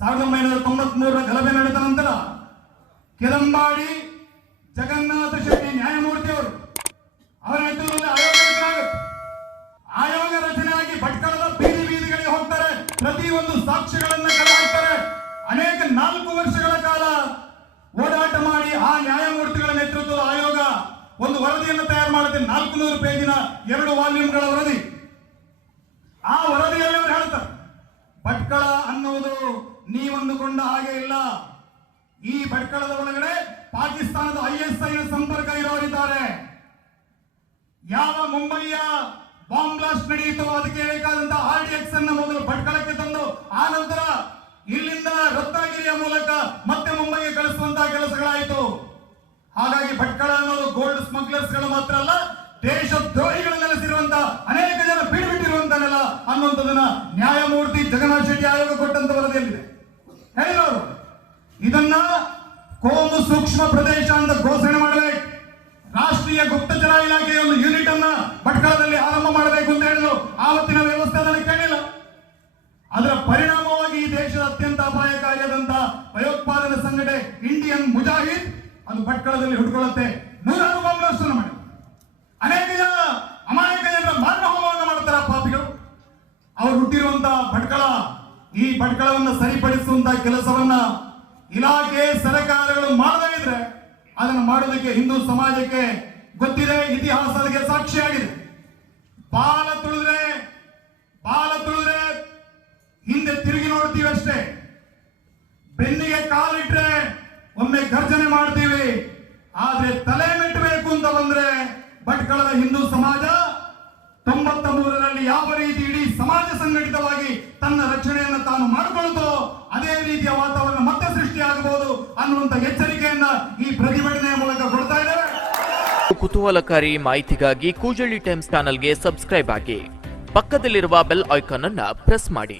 1993 ಗಲಭೆ ನಡೆದ ನಂತರ ಕೆರಂಬಾಡಿ ಜಗನ್ನಾಥ ಶೆಟ್ಟಿ ನ್ಯಾಯಮೂರ್ತಿ ಅವರು ಅವರ ನೇತೃತ್ವದಲ್ಲಿ ಆಯೋಗ ರಚನೆಯಾಗಿ ಭಟ್ಕಳದ ಬೀದಿ ಬೀದಿಗಳಿಗೆ ಹೋಗ್ತಾರೆ. ಪ್ರತಿಯೊಂದು ಸಾಕ್ಷ್ಯಗಳನ್ನು ಕಲೆ ಹಾಕ್ತಾರೆ. ಅನೇಕ 4 ವರ್ಷಗಳ ಕಾಲ ಓಡಾಟ ಮಾಡಿ ಆ ನ್ಯಾಯಮೂರ್ತಿಗಳ ನೇತೃತ್ವದ ಆಯೋಗ ಒಂದು ವರದಿಯನ್ನು ತಯಾರು ಮಾಡುತ್ತೆ. 400 ಪೇಜಿನ 2 ವಾಲ್ಯೂಮ್ಗಳ ವರದಿ. ಆ ವರದಿಯಲ್ಲಿ ಅವರು ಹೇಳ್ತಾರೆ, ಭಟ್ಕಳ ಅನ್ನುವುದು ನೀವಂದುಕೊಂಡ ಹಾಗೆ ಇಲ್ಲ. ಈ ಭಟ್ಕಳದ ಒಳಗಡೆ ಪಾಕಿಸ್ತಾನದ ISI ಸಂಪರ್ಕ ಇರೋರಿದ್ದಾರೆ. ಯಾವ ಮುಂಬಯಿಯ ಬಾಂಬ್ ಬ್ಲಾಸ್ಟ್ ನಡೆಯಿತು ಅದಕ್ಕೆ ಬೇಕಾದಂತಹ RDX ಅನ್ನು ಮೊದಲು ಭಟ್ಕಳಕ್ಕೆ ತಂದು ಆ ನಂತರ ಇಲ್ಲಿಂದ ರತ್ನಗಿರಿಯ ಮೂಲಕ ಮತ್ತೆ ಮುಂಬೈಗೆ ಕಳಿಸುವಂತಹ ಕೆಲಸಗಳಾಯಿತು. ಹಾಗಾಗಿ ಭಟ್ಕಳ ಅನ್ನೋದು ಗೋಲ್ಡ್ ಸ್ಮಗ್ಲರ್ಸ್ ಗಳು ಮಾತ್ರ ಅಲ್ಲ, ದೇಶದ್ರೋಹಿಗಳು ನೆಲೆಸಿರುವಂತಹ ಅನೇಕ ಜನ ಬಿಡುಬಿಟ್ಟಿರುವಂತಹ ನೆಲ ಅನ್ನುವಂಥದನ್ನ ನ್ಯಾಯಮೂರ್ತಿ ಜಗನ್ನಾಥ ಶೆಟ್ಟಿ ಆಯೋಗ ಕೊಟ್ಟಂತ ವರದಿಯಲ್ಲಿದೆ. ಹೇಳಿದವರು ಇದನ್ನ ಕೋಮು ಸೂಕ್ಷ್ಮ ಪ್ರದೇಶ ಅಂತ ಘೋಷಣೆ ಮಾಡಬೇಕು. ರಾಷ್ಟ್ರೀಯ ಗುಪ್ತಚರ ಇಲಾಖೆಯ ಒಂದು ಯೂನಿಟ್ ಅನ್ನ ಭಟ್ಕಳದಲ್ಲಿ ಆರಂಭ ಮಾಡಬೇಕು ಅಂತ ಹೇಳಿದ್ರು. ಆವತ್ತಿನ ವ್ಯವಸ್ಥೆ ಅದನ್ನು ಕೇಳಿಲ್ಲ. ಅದರ ಪರಿಣಾಮವಾಗಿ ಈ ದೇಶದ ಅತ್ಯಂತ ಅಪಾಯಕಾರಿಯಾದಂತಹ ಭಯೋತ್ಪಾದನೆ ಸಂಘಟನೆ ಇಂಡಿಯನ್ ಮುಜಾಹಿದ್ ಅದು ಭಟ್ಕಳದಲ್ಲಿ ಹುಡುಕೊಳ್ಳುತ್ತೆ. 100 ಬಾಂಬ್ ಬ್ಲಾಸ್ಟ್ ಮಾಡಿ ಅನೇಕ ಜನ ಅಮಾಯಕ ಜನರ ಮಾರಣ ಹೋಮವನ್ನು ಮಾಡ್ತಾರೆ ಪಾಪಿಗಳು. ಅವರು ಹುಟ್ಟಿರುವಂತಹ ಭಟ್ಕಳ, ಈ ಭಟ್ಕಳವನ್ನು ಸರಿಪಡಿಸುವಂತಹ ಕೆಲಸವನ್ನ ಇಲಾಖೆ ಸರ್ಕಾರಗಳು ಮಾಡದಿದ್ರೆ ಅದನ್ನು ಮಾಡೋದಕ್ಕೆ ಹಿಂದೂ ಸಮಾಜಕ್ಕೆ ಗೊತ್ತಿದೆ, ಇತಿಹಾಸ ಅದಕ್ಕೆ ಸಾಕ್ಷಿಯಾಗಿದೆ. ಬಾಲ ತುಳಿದ್ರೆ ಹಿಂದೆ ತಿರುಗಿ ನೋಡ್ತೀವಿ ಅಷ್ಟೇ. ಬೆನ್ನಿಗೆ ಕಾಲಿಟ್ರೆ ಒಮ್ಮೆ ಗರ್ಜನೆ ಮಾಡ್ತೀವಿ. ಆದ್ರೆ ತಲೆ ಮೆಟ್ಟಬೇಕು ಅಂತ ಬಂದ್ರೆ ಭಟ್ಕಳದ ಹಿಂದೂ ಸಮಾಜ 93ರಲ್ಲಿ ಯಾವ ರೀತಿ ಇಡೀ ಸಮಾಜ ಸಂಘಟಿತವಾಗಿ ತನ್ನ ರಕ್ಷಣೆಯನ್ನು ತಾನು ಮಾಡಿಕೊಳ್ಳುತ್ತೋ ಅದೇ ರೀತಿಯ ವಾತಾವರಣ ಮತ್ತೆ ಸೃಷ್ಟಿಯಾಗಬಹುದು ಅನ್ನುವಂತ ಎಚ್ಚರಿಕೆಯನ್ನ ಈ ಪ್ರತಿಭಟನೆಯ ಮೂಲಕ ಕೊಡ್ತಾ ಇದ್ದೇವೆ. ಕುತೂಹಲಕಾರಿ ಮಾಹಿತಿಗಾಗಿ ಕೂಜಳ್ಳಿ ಟೈಮ್ಸ್ ಚಾನೆಲ್ಗೆ ಸಬ್ಸ್ಕ್ರೈಬ್ ಆಗಿ, ಪಕ್ಕದಲ್ಲಿರುವ ಬೆಲ್ ಐಕಾನ್ ಅನ್ನು ಪ್ರೆಸ್ ಮಾಡಿ.